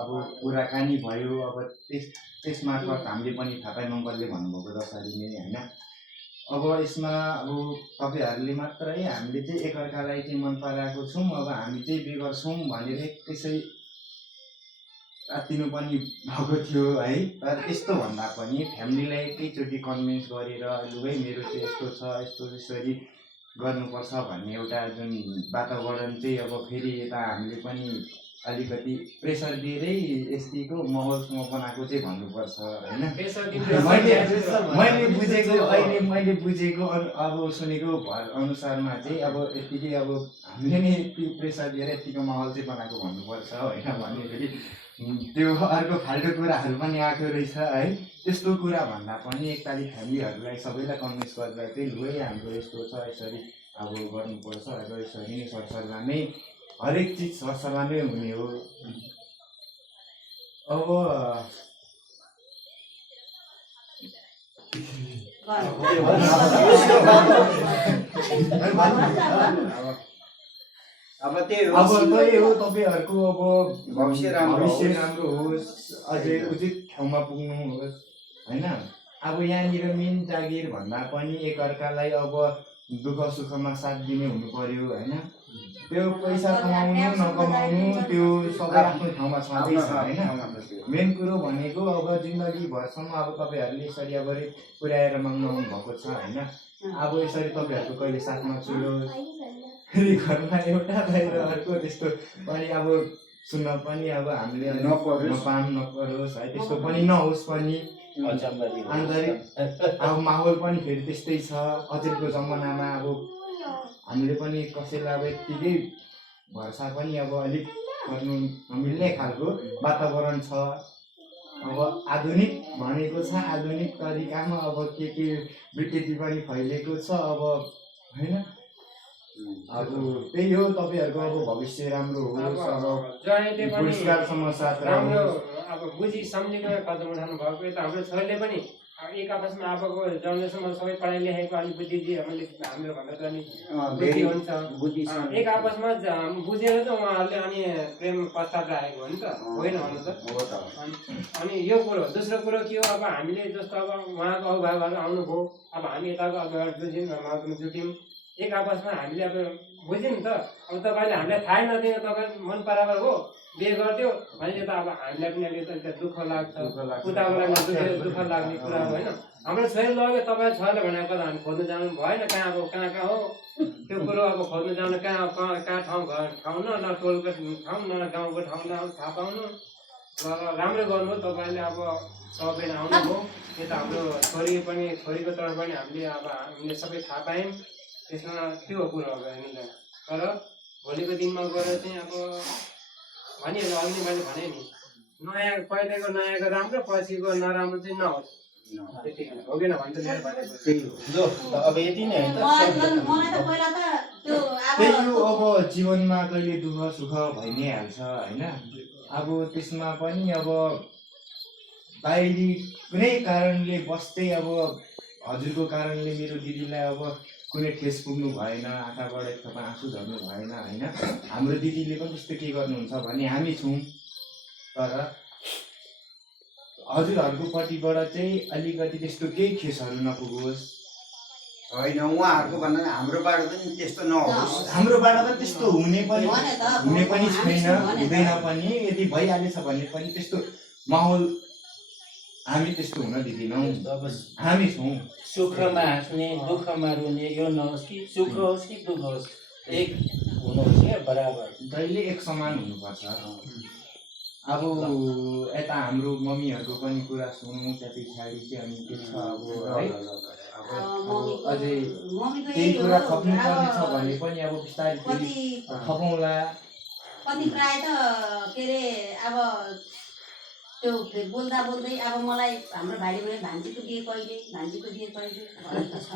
अब कुराकानी भयो। अब त्यसमार्फत हामीले पनि थापाई मङ्गलले भन्नुभएको जसरी नै होइन। अब यसमा अब तपाईँहरूले मात्रै हामीले चाहिँ एकअर्कालाई चाहिँ मन पराएको छौँ, अब हामी चाहिँ बिगर्छौँ भनेर त्यसै तात्तिनु पनि भएको थियो है। तर त्यस्तो भन्दा पनि फ्यामिलीलाई एकैचोटि कन्भिन्स गरेर लु है मेरो चाहिँ यस्तो छ, यस्तो यसरी गर्नुपर्छ भन्ने एउटा जुन वातावरण चाहिँ अब फेरि यता हामीले पनि अलिकति प्रेसर दिएरै यतिको माहौलसँग बनाएको चाहिँ भन्नुपर्छ होइन। मैले बुझेको अब सुनेको अनुसारमा चाहिँ अब यतिकै अब हामीले नै यति प्रेसर दिएर यतिको माहौल चाहिँ बनाएको भन्नुपर्छ होइन। भनेपछि त्यो अर्को फाल्टो कुराहरू पनि आएको रहेछ है। त्यस्तो कुरा भन्दा पनि एकताली फ्यामिलीहरूलाई सबैलाई कन्भिन्स गरेर चाहिँ लु है हाम्रो यस्तो छ, यसरी अब गर्नुपर्छ र यसरी नै सरसल्लाहमै हरेक चिज सरसल्लाहमै हुने हो। अब त्यही हो तपाईँहरूको अब भविष्य राम्रो होस्, अझै उचित ठाउँमा पुग्नु होस् होइन। अब यहाँनिर मेन जागिर भन्दा पनि एकअर्कालाई अब दुःख सुखमा साथ दिने हुनु पर्यो होइन। त्यो पैसा कमाउनु नकमाउनु त्यो सबै आफ्नो ठाउँमा छँदैछ होइन। मेन कुरो भनेको अब जिन्दगीभरसम्म अब तपाईँहरूले यसरी अब पुर्याएर माग्नु भएको छ होइन। अब यसरी तपाईँहरूको कहिले साथमा चुलोस्, फेरि घरमा एउटा बाहिर अर्को त्यस्तो पनि अब सुन्न पनि अब हामीले नपरोस् है, त्यस्तो पनि नहोस् पनि। आन्तरिक अब माहौल पनि फेरि त्यस्तै छ अचेलको जमानामा। अब हामीले पनि कसैलाई अब यत्तिकै भरोसा पनि अब अलिक गर्नु नमिल्ने खालको वातावरण छ। अब आधुनिक भनेको छ, आधुनिक तरिकामा अब के विकृति पनि फैलिएको छ अब होइन। अब त्यही हो तपाईँहरूको अब भविष्य राम्रो होस्, अब पुरस्कारसम्म साथ राम्रो अब बुझी सम्झिनु कदम उठाउनु भएको। यता हाम्रो छोरीले पनि एक आपसमा अबको जेनेरेसनमा सबै पढाइ लेखेको अलिक बुद्धि हामीले हाम्रो भन्दा त अलिक बुद्धि हुन्छ। एक आपसमा बुझेर त उहाँहरूले अनि प्रेम प्रस्ताव राखेको हो नि त, होइन भन्नु त। अनि यो कुरो दोस्रो कुरो के हो, अब हामीले जस्तो अब उहाँको अभिभावकहरू आउनुभयो, अब हामी यताको अभिभावक जुट्यौँ, एक आपसमा हामीले अब बुझ्यौँ नि त। अब तपाईँले हामीलाई थाहै नदिनु, तपाईँ मन बराबर हो बिहे गरिदियो भने त अब हामीलाई पनि अलिकति दुःख लाग्छ, उताको लागि दुःख लाग्ने कुरा हो होइन। हाम्रो छोरी लग्यो, तपाईँ छोरीले भनेको त हामी खोज्नु जानु भएन, कहाँ अब कहाँ हो त्यो कुरो। अब खोज्नु जानु कहाँ ठाउँ घर ठाउँ न टोलको ठाउँ न गाउँको ठाउँ न थाहा पाउनु राम्रो गर्नु। तपाईँले अब तपाईँ आउनुभयो, यता हाम्रो छोरीको तर्फ पनि हामीले सबै थाहा पायौँ। त्यसमा त्यो कुरो हो हामीलाई। तर भोलिको दिनमा गएर चाहिँ अब भनिहाल्नु, अघि मैले भने नि नयाँ पहिलेको नयाँको राम्रो, पछिको नराम्रो चाहिँ नहोस्, हो कि नभन्छ। अब यति नै त्यही हो। अब जीवनमा कहिले दुःख सुख भइ नै हाल्छ होइन। अब त्यसमा पनि अब बाहिरी कुनै कारणले बस्दै अब हजुरको कारणले मेरो दिदीलाई अब कुनै ठेस पुग्नु भएन, आँखाबाट एक थोपा आँसु झर्नु भएन होइन। हाम्रो दिदीले पनि त्यस्तो के गर्नुहुन्छ भने हामी छौँ। तर हजुरहरूको पट्टिबाट चाहिँ अलिकति त्यस्तो केही ठेसहरू नपुगोस् होइन। उहाँहरूको भन्दा हाम्रोबाट पनि त्यस्तो नहोस्, हाम्रोबाट पनि त्यस्तो हुने पनि छैन, हुँदैन पनि। यदि भइहालेछ भने पनि त्यस्तो माहौल हामी त्यस्तो हुन दिँदैनौँ। हामी छौँ। सुखमा हाँस्ने दुःखमा रुने यो नहोस् कि सुख होस् कि दुःख होस्, एक हुनुहोस् क्या बराबर, जहिले एक समान हुनुपर्छ। अब यता हाम्रो मम्मीहरूको पनि कुरा सुनौँ त्यहाँ पछाडि चाहिँ अनि के छ अब है। अझै केही कुरा थप्नुपर्ने छ भने पनि अब बिस्तारै थपौँला। कति प्राय त के अरे अब त्यो बोल्दा बोल्दै अब मलाई हाम्रो भाइले भान्जीको बिहे कहिले भनेको छ।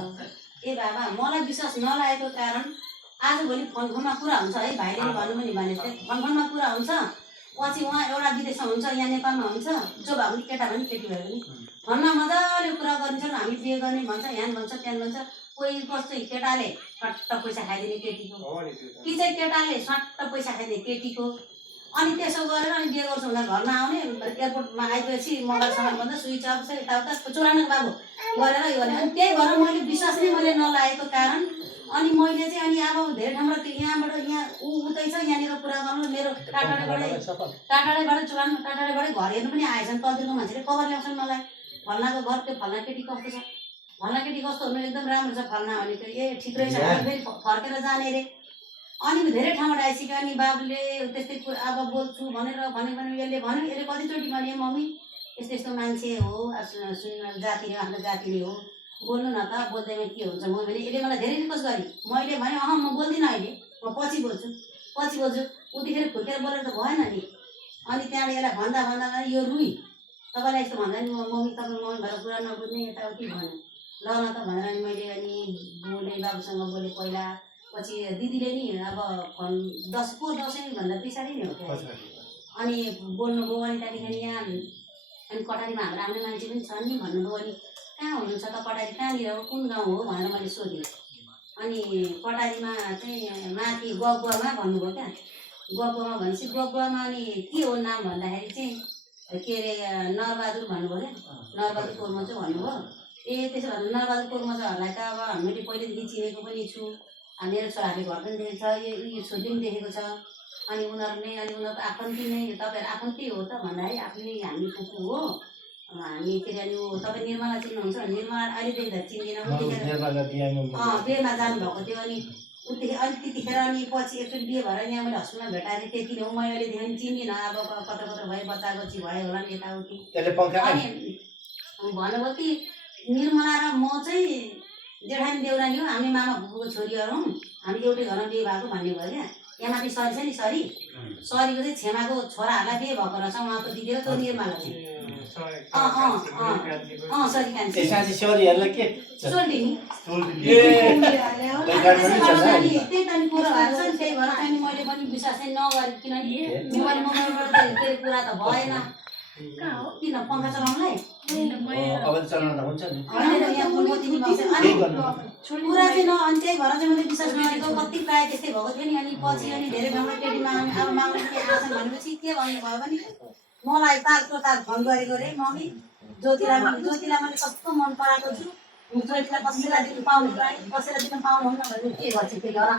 ए बाबा मलाई विश्वास नलागेको कारण आजभोलि फोनमा कुरा हुन्छ है। भाइले भन्नु पनि भने फोनमा कुरा हुन्छ, पछि उहाँ एउटा विदेशमा हुन्छ, यहाँ नेपालमा हुन्छ, जो भए पनि केटा पनि केटी भए पनि फोनमा मजाले कुरा गरिन्छन्। हामी बिहे गर्ने भन्छ, यहाँ भन्छ त्यहाँ भन्छ। कोही कस्तो केटाले सट्ट पैसा खाइदिने केटीको, कि चाहिँ केटाले सट्ट पैसा खाइदिने केटीको, अनि त्यसो गरेर अनि बिहे गर्छु भनेर घरमा आउने एयरपोर्टमा आइपुगेपछि मोबाइल सामान भन्दा स्विच अफ छ यताउता चुरानो बाबु गरेर यो भने अनि त्यही भएर मैले विश्वास नै मैले नलागेको कारण अनि मैले चाहिँ अनि अब धेरै ठाउँबाट यहाँबाट यहाँ उतै छ यहाँनिर कुरा गर्नु मेरो टाढाडैबाट चुरानो टाढाडैबाटै घर हेर्नु पनि आएछन् कतिको मान्छेले खबर ल्याउँछन् मलाई फल्नाको घर त्यो फल्ना केटी कस्तो छ फल्ना केटी कस्तो हुनु एकदम राम्रो छ फल्ना भनेको ए ठिक रहेछ फेरि फर्केर जाने अरे अनि धेरै ठाउँबाट आइसक्यो अनि बाबुले त्यस्तै अब बोल्छु भनेर भने यसले भन्यो यसले कतिचोटि भने मम्मी यस्तो यस्तो मान्छे हो सुन्न जातिले आफ्नो जातिले हो बोल्नु न त बोल्दैमा के हुन्छ म भने यसले मलाई धेरै रिक्वेस्ट गरी मैले भने म बोल्दिनँ अहिले म पछि बोल्छु उतिखेर फुर्केर बोलेर त भएन नि अनि त्यहाँबाट यसलाई भन्दा यो रुई तपाईँलाई यस्तो भन्दा नि मम्मी तपाईँ मम्मी भएर कुरा नबुझ्ने यताउति भन्यो ल न त भनेर अनि मैले अनि बोलेँ बाबुसँग बोलेँ पहिला पछि दिदीले नि अब फोन दसैँभन्दा पछाडि नै हो अनि बोल्नुभयो अनि त्यहाँदेखि यहाँ अनि कटारीमा हाम्रो आफ्नो मान्छे पनि छ नि भन्नुभयो अनि कहाँ हुनुहुन्छ त कटारी कहाँनिर हो कुन गाउँ हो भनेर मैले सोधेँ अनि कटारीमा चाहिँ माथि गगुवामा भन्नुभयो क्या गगुवामा भनेपछि गगुवामा अनि के हो नाम भन्दाखेरि चाहिँ के अरे नरबहादुर भन्नुभयो क्या नरबहादुर कोर्मा चाहिँ भन्नुभयो ए त्यसो भने नरबहादुर कोर्मा चाहिँहरूलाई त अब मैले पहिलेदेखि चिनेको पनि छु मेरो छोराहरूले घर पनि देखेको छ यो छोरी पनि देखेको छ अनि उनीहरू नै अनि उनीहरूको आफन्ती नै तपाईँहरू आफन्ती हो त भन्दाखेरि आफ्नै हामी कुकु हो हामी के अरे अनि तपाईँ निर्मला चिन्नुहुन्छ निर्मला अहिले देख्दा चिन्दिनँ बिहेमा जानुभएको थियो अनि उतिखेर अनि त्यतिखेर अनि पछि एकचोटि बिहे भएर यहाँ मैले हस्पिटलमा भेटाएर त्यति नै हो मैले अहिलेदेखि चिन्दिनँ अब कता भयो बच्चा बच्ची भयो होला नि यताउति अनि भन्नुभयो कि निर्मला र म चाहिँ जेठानी देउरानी हो हामी मामा फुपूको छोरीहरू हौँ हामी एउटै घरमा बिहे भएको भन्ने भयो क्या यहाँ माथि सरी छ नि सरीको चाहिँ छेमाको छोराहरूलाई बिहे भएको रहेछ उहाँको दिदी र त्यो निर्मला त्यही त कुरो भएको छ नि त्यही भएर चाहिँ मैले पनि विश्वासै नगरेँ किनभने मोबाइलबाट कुरा त भएन किन पङ्खा चलाउनुलाई कुरा चाहिँ न अनि त्यही भएर चाहिँ मैले विश्वास नगरेको कति प्रायः त्यस्तै भएको थियो नि अनि पछि अनि धेरै ठाउँमा केटीमा अब माग्नु के आउँछन् भनेपछि के भन्नुभयो भने मलाई तार फोन गरेको रे मम्मी ज्योतिलाई मैले कस्तो मन पराएको छु ज्योतिलाई कसैलाई दिन पाउनुहुन्न भने के गर्छ त्यो घर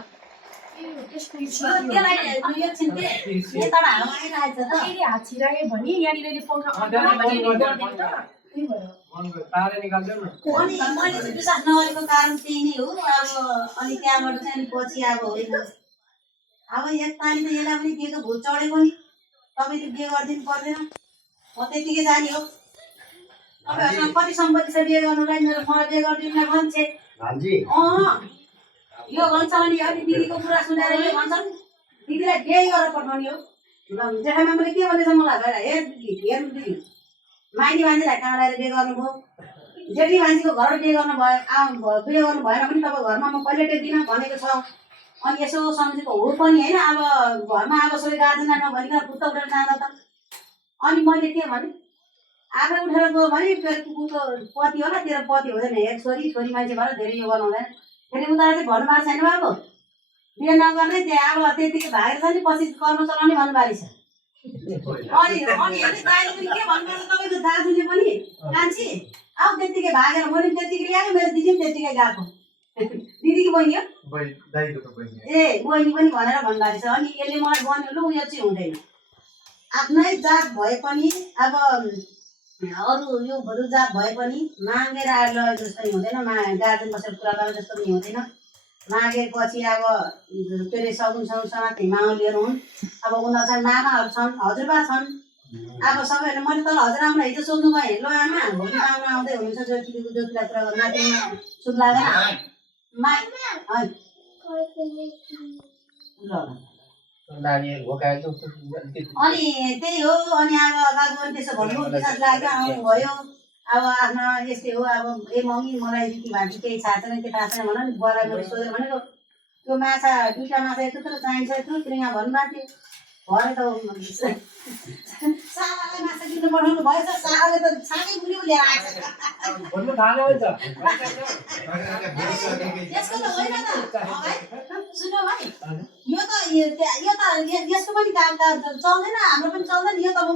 मैले विश्वास नगरेको कारण त्यही नै हो अब अनि त्यहाँबाट चाहिँ अनि पछि अब होइन अब एकपालि त यसलाई पनि दिएको भुत चढेको नि तपाईँले बिहे गरिदिनु पर्दैन म त्यतिकै जाने हो तपाईँहरूसँग कति सम्पत्ति छ बिहे गर्नुलाई मेरो मलाई बिहे गरिदिनु भन्छे यो भन्छ भने अनि दिदीको कुरा सुनेर यो भन्छन् दिदीलाई बिहे गरेर पठाउने हो जेठामा मैले के भन्दैछ मलाई भएर हेर्नु दिदी माइली मान्छेलाई कहाँ ल्याएर बिहे गर्नुभयो जेठी मान्छेको घर बिहे गर्नु भयो बिहे गर्नु भएन पनि तपाईँ घरमा म कहिले टेक्दिनँ भनेको छ अनि यसो सम्झेको हो पनि होइन अब घरमा अब सबै गार्जेनलाई नभनिकन पुत्त उठेर जाँदा त अनि मैले के भने आज उठेर गयो भने फेरि कुकुरको पति होला तेरो पति हुँदैन हेर छोरी मान्छे भएर धेरै यो बनाउँदैन फेरि उता चाहिँ भन्नुभएको छैन बाबु बिहे नगर्ने त्यहाँ अब त्यतिकै भागेर छ नि पछि कर्म चलाउने भन्नुभएको छ अनि हेर्दै दाइले पनि के भन्नुपर्छ तपाईँको दाजुले पनि कान्छी अब त्यतिकै भागेर मैले पनि त्यतिकै ल्याएको मेरो दिदी पनि त्यतिकै गएको दिदीको बहिनी हो ए बहिनी पनि भनेर भन्नुभएको छ अनि यसले मलाई भन्यो लु उयो चाहिँ हुँदैन आफ्नै जात भए पनि अब अरू यो बरु जात भए पनि मागेर आएर लगेको जस्तो नि हुँदैन गार्जेन बसेर कुरा गरेर जस्तो पनि हुँदैन मागेपछि अब के अरे सगुन समात्ने माउलीहरू हुन् अब उनीहरू चाहिँ मामाहरू छन् हजुरबा छन् अब सबैहरू मैले तल हजुरआमालाई हिजो सोध्नु गएँ ल आमा भोलि पाहुना आउँदै हुनुहुन्छ ज्योतिलाई कुरा गर्नु नातिनीमा सुख लागेन अनि त्यही हो अनि अब बाबु अनि त्यसो भन्नु विश्वास लाग्यो आउनुभयो अब आफ्नो यस्तै हो अब ए मम्मी मलाई के भन्छ केही थाहा छैन के थाहा छैन भन नि बुवालाई मैले सोधेर भनेको त्यो माछा दुईवटा माछा यत्रो चाहिन्छ यत्रो यहाँ भन्नुभएको थियो भरे त सालालाई माछा किन्नु पठाउनु भएछ सालाले त छाकै पनि ल्याएर आएछ भन्नु थाल्यो हुन्छ त्यसको त होइन त सुन्नु भाइ यो त यसको पनि काम चल्दैन हाम्रो पनि चल्दैन यो त अब